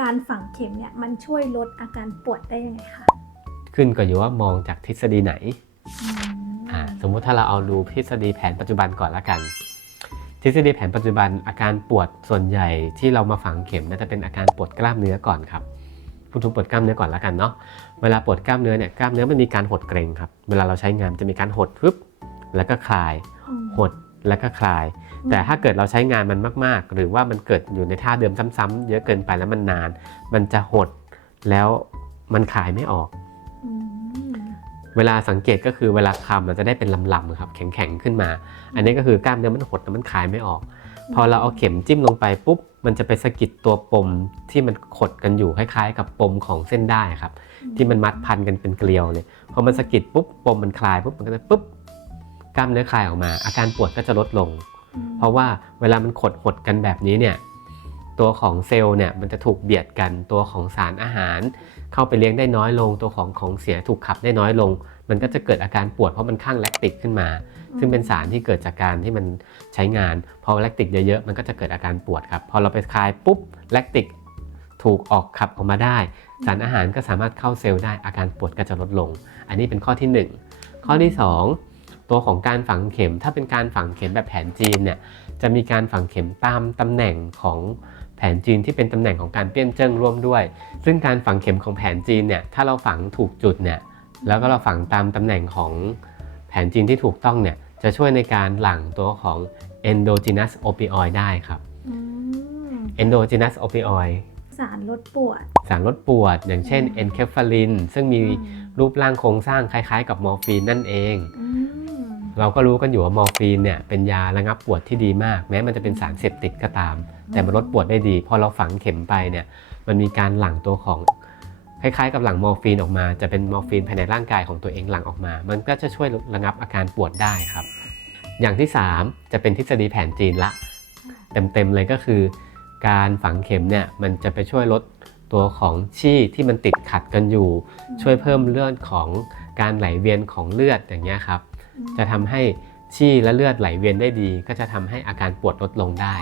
การฝังเข็มเนี่ยมันช่วยลดอาการปวดได้ยังไงคะขึ้นก็อยู่ว่ามองจากทฤษฎีไหนอืมอ่าสมมุติถ้าเราเอาดูทฤษฎีแผนปัจจุบันก่อนละกัน ทฤษฎีแผนปัจจุบันอาการปวดส่วนใหญ่ที่เรามาฝังเข็มน่าจะเป็นอาการปวดกล้ามเนื้อก่อนครับพูดถึงปวดกล้ามเนื้อก่อนละกันเนาะเวลาปวดกล้ามเนื้อเนี่ยกล้ามเนื้อมันมีการหดเกร็งครับเวลาเราใช้งานมันจะมีการหดปึ๊บแล้วก็คลายอืมหด แล้วก็คลาย แต่ถ้าเกิดเราใช้งานมันมาก ๆ หรือว่ามันเกิดอยู่ในท่าเดิมซ้ำๆเยอะเกินไปแล้วมันนาน มันจะหดแล้วมันคลายไม่ออกอืมเวลาสังเกตก็คือเวลาคำมันจะได้เป็นลำๆครับแข็งๆขึ้นมา อันนี้ก็คือกล้ามเนื้อมันหดแล้วมันคลายไม่ออก พอเราเอาเข็มจิ้มลงไปปุ๊บมันจะไปสะกิดตัวปมที่มันขดกันอยู่คล้ายๆ กับปมของเส้นได้ครับ ที่มันมัดพันกันเป็นเกลียวเลยพอมันสะกิดปุ๊บปมมันคลายปุ๊บมันก็จะปุ๊บ กล้ามเนื้อคลายออกมา อาการปวดก็จะลดลงอืมเพราะว่าเวลามันขดหดกันแบบนี้เนี่ยตัวของเซลล์เนี่ยมันจะถูกเบียดกันตัวของสารอาหาร เข้าไปเลี้ยงได้น้อยลง ตัวของของเสียถูกขับได้น้อยลง มันก็จะเกิดอาการปวดเพราะมันข้างแลคติกขึ้นมา ซึ่งเป็นสารที่เกิดจากการที่มันใช้งานพอแลคติกเยอะๆมันก็จะเกิดอาการปวดครับพอเราไปคลายปุ๊บแลคติกถูกออกขับออกมาได้ สารอาหารก็สามารถเข้าเซลล์ได้อาการปวดก็จะลดลง อันนี้เป็นข้อที่ 1 ข้อที่ 2 ตัวของการฝังเข็ม ถ้าเป็นการฝังเข็มแบบแผนจีนเนี่ยจะมีการฝังเข็มตามตำแหน่งของแผนจีนที่เป็นตำแหน่งของการเปี้ยนเจิ้งร่วมด้วย ซึ่งการฝังเข็มของแผนจีนเนี่ยถ้าเราฝังถูกจุดเนี่ยแล้วก็เราฝังตามตำแหน่งของแผนจีนที่ถูกต้องเนี่ยจะช่วยในการหลั่งตัวของ endogenous opioid ได้ครับอืม endogenous opioid สารลดปวด สารลดปวด อย่างเช่นอืม enkephalin ซึ่งมีอืมรูปร่างโครงสร้างคล้ายๆ กับมอร์ฟีนนั่นเองอืม เราก็รู้กันอยู่ว่ามอร์ฟีนเนี่ยเป็นยาระงับปวดที่ดีมาก แม้มันจะเป็นสารเสพติดก็ตาม แต่มันลดปวดได้ดีพอเราฝังเข็มไปเนี่ยมันมีการหลั่งตัวของคล้ายๆกับหลั่งมอร์ฟีนออกมา จะเป็นมอร์ฟีนภายในร่างกายของตัวเองหลั่งออกมา มันก็จะช่วยระงับอาการปวดได้ครับ อย่างที่ 3 จะเป็นทฤษฎีแผนจีนละ เต็มๆเลยก็คือ การฝังเข็มเนี่ยมันจะไปช่วยลดตัวของชี่ที่มันติดขัดกันอยู่ ช่วยเพิ่มเลือดของการไหลเวียนของเลือดอย่างเงี้ยครับ จะทำให้ชี่และเลือดไหลเวียนได้ดี ก็จะทำให้อาการปวดลดลงได้